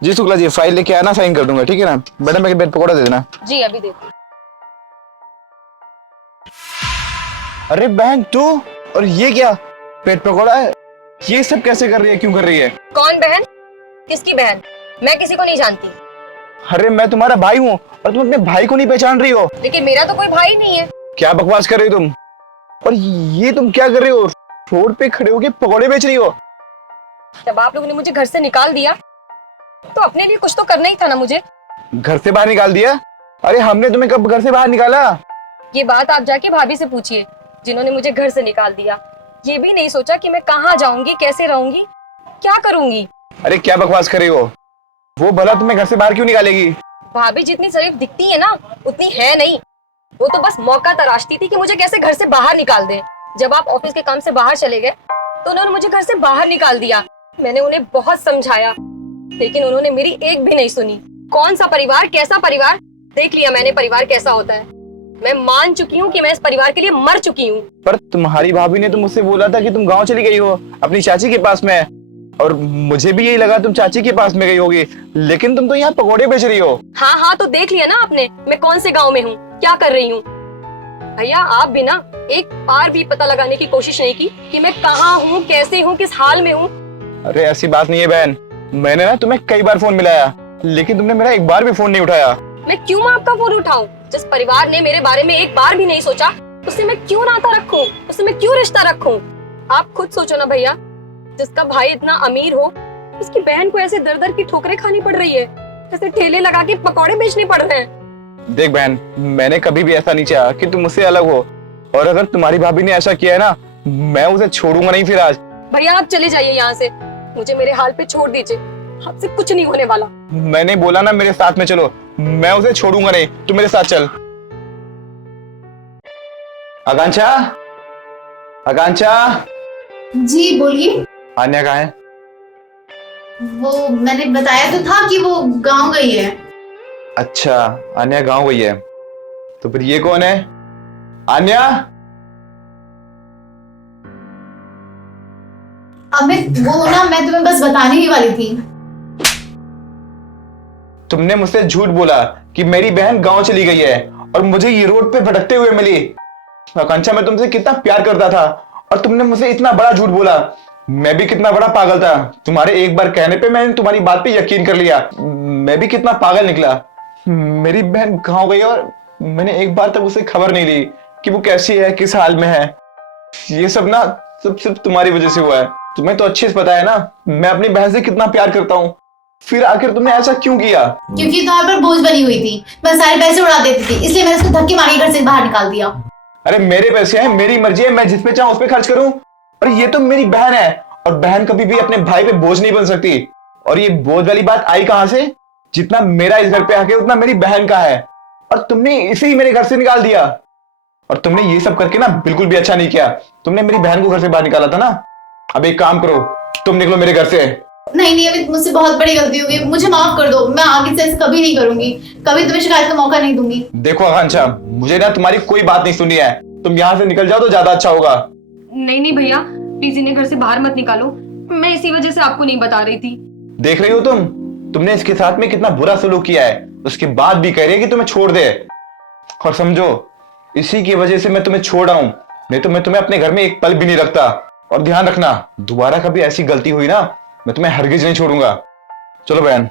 जी Shukla ji, file लेके आना, sign कर दूंगा, ठीक है ना। मैडम मेरे ब्रेड पकौड़ा दे देना। जी अभी देखो। अरे बहन तू, और ये क्या पेट पकौड़ा है? ये सब कैसे कर रही है, क्यों कर रही है? कौन बहन? किसकी बहन? मैं किसी को नहीं जानती। अरे मैं तुम्हारा भाई हूँ और तुम अपने भाई को नहीं पहचान रही हो? लेकिन मेरा तो कोई भाई नहीं है। क्या बकवास कर रही हो तुम? और ये तुम क्या कर रही हो? रोड पे खड़े होके पकौड़े बेच रही हो? जब आप लोगों ने मुझे घर से निकाल दिया तो अपने लिए कुछ तो करना ही था ना मुझे। घर से बाहर निकाल दिया? अरे हमने तुम्हें कब घर से बाहर निकाला? ये बात आप जाके भाभी से पूछिए, जिन्होंने मुझे घर से निकाल दिया। ये भी नहीं सोचा कि मैं कहाँ जाऊंगी, कैसे रहूंगी, क्या करूंगी। अरे क्या बकवास कर रही हो? वो भला तुम्हें घर से बाहर क्यों निकालेगी? भाभी जितनी शरीफ दिखती है ना, उतनी है नहीं। वो तो बस मौका तराशती थी कि मुझे कैसे घर से बाहर निकाल दे। जब आप ऑफिस के काम से बाहर चले गए तो उन्होंने मुझे घर से बाहर निकाल दिया। मैंने उन्हें बहुत समझाया, लेकिन उन्होंने मेरी एक भी नहीं सुनी। कौन सा परिवार, कैसा परिवार, देख लिया मैंने परिवार कैसा होता है। मैं मान चुकी हूँ कि मैं इस परिवार के लिए मर चुकी हूँ। पर तुम्हारी भाभी ने तो मुझसे बोला था कि तुम गांव चली गई हो अपनी चाची के पास में, और मुझे भी यही लगा तुम चाची के पास में गई होगी, लेकिन तुम तो यहाँ पकौड़े बेच रही हो। हाँ हाँ, तो देख लिया ना आपने मैं कौन से गांव में हूँ, क्या कर रही हूँ। भैया आप भी ना एक बार भी पता लगाने की कोशिश नहीं की कि मैं कहाँ हूँ, कैसे हूँ, किस हाल में हूँ। अरे ऐसी बात नहीं है बहन, मैंने ना तुम्हें कई बार फोन मिलाया, लेकिन तुमने मेरा एक बार भी फोन नहीं उठाया। मैं क्यों आपका फोन उठाऊं? जिस परिवार ने मेरे बारे में एक बार भी नहीं सोचा, उससे मैं क्यों नाता रखूं, उससे मैं क्यों रिश्ता रखूं। आप खुद सोचो ना भैया, जिसका भाई इतना अमीर हो, उसकी बहन को ऐसे दर दर की ठोकरें खानी पड़ रही है, जैसे ठेले लगा के पकौड़े बेचने पड़ रहे हैं। देख बहन, मैंने कभी भी ऐसा नहीं चाहा कि तुम मुझसे अलग हो, और अगर तुम्हारी भाभी ने ऐसा किया है ना, मैं उसे छोड़ूंगा नहीं फिर आज। भैया आप चले जाइए यहाँ से, मुझे मेरे हाल पे छोड़ दीजिए, आपसे कुछ नहीं होने वाला। मैंने बोला ना मेरे साथ में चलो, मैं उसे छोड़ूंगा नहीं, तू मेरे साथ चल। आकांक्षा, आकांक्षा। जी बोलिए। आन्या कहाँ है? वो मैंने बताया तो था कि वो गांव गई है। अच्छा, आन्या गांव गई है, तो फिर ये कौन है? आन्या। अमित वो ना मैं तुम्हें बस बताने ही वाली थी। तुमने मुझसे झूठ बोला कि मेरी बहन गांव चली गई है और मुझे ये रोड पे भटकते हुए मिली। आकांक्षा, मैं तुमसे कितना प्यार करता था और तुमने मुझसे इतना बड़ा झूठ बोला। मैं भी कितना बड़ा पागल था, तुम्हारे एक बार कहने पे मैंने तुम्हारी बात पे यकीन कर लिया। मैं भी कितना पागल निकला। मेरी बहन गांव गई और मैंने एक बार तक उसे खबर नहीं ली कि वो कैसी है, किस हाल में है। ये सब ना सब सिर्फ तुम्हारी वजह से हुआ है। तुम्हें तो अच्छे से पता है ना मैं अपनी बहन से कितना प्यार करता हूँ, फिर आखिर तुमने ऐसा क्यों किया? क्योंकि तुम्हारे पर बोझ बनी हुई थी, मैं सारे पैसे उड़ा देती थी, इसलिए मैंने उसको धक्के मार के घर से बाहर निकाल दिया। अरे मेरे पैसे हैं, मेरी मर्जी है, मैं जिस पे चाहूं उस पे खर्च करूं। और ये तो मेरी बहन है, और बहन कभी भी अपने भाई पे बोझ नहीं बन सकती। और ये बोझ वाली बात आई कहां से? जितना मेरा इस घर पे आके उतना मेरी बहन का है, और तुमने इसे ही मेरे घर से निकाल दिया। और तुमने ये सब करके ना बिल्कुल भी अच्छा नहीं किया। तुमने मेरी बहन को घर से बाहर निकाला था ना। अब एक काम करो, तुम निकलो मेरे घर से। नहीं नहीं अमित, मुझसे बहुत बड़ी गलती हो गई, मुझे माफ कर दो। मैं आगे से ऐसा कभी नहीं करूंगी, कभी तुम्हें शिकायत का मौका नहीं दूंगी। देखो आकांक्षा, मुझे ना तुम्हारी कोई बात नहीं सुननी है, तुम यहाँ से निकल जाओ तो ज्यादा अच्छा होगा। नहीं नहीं भैया, प्लीज इन्हें घर से बाहर मत निकालो, मैं इसी वजह से आपको नहीं बता रही थी। देख रही हो तुमने इसके साथ में कितना बुरा सलूक किया है, उसके बाद भी कह रही है कि तुम्हें छोड़ दे। और समझो, इसी की वजह से मैं तुम्हें छोड़ रहा हूं, नहीं तो मैं तुम्हें अपने घर में एक पल भी नहीं रखता। और ध्यान रखना, दोबारा कभी ऐसी गलती हुई ना, मैं तुम्हें हरगिज नहीं छोड़ूंगा। चलो बहन।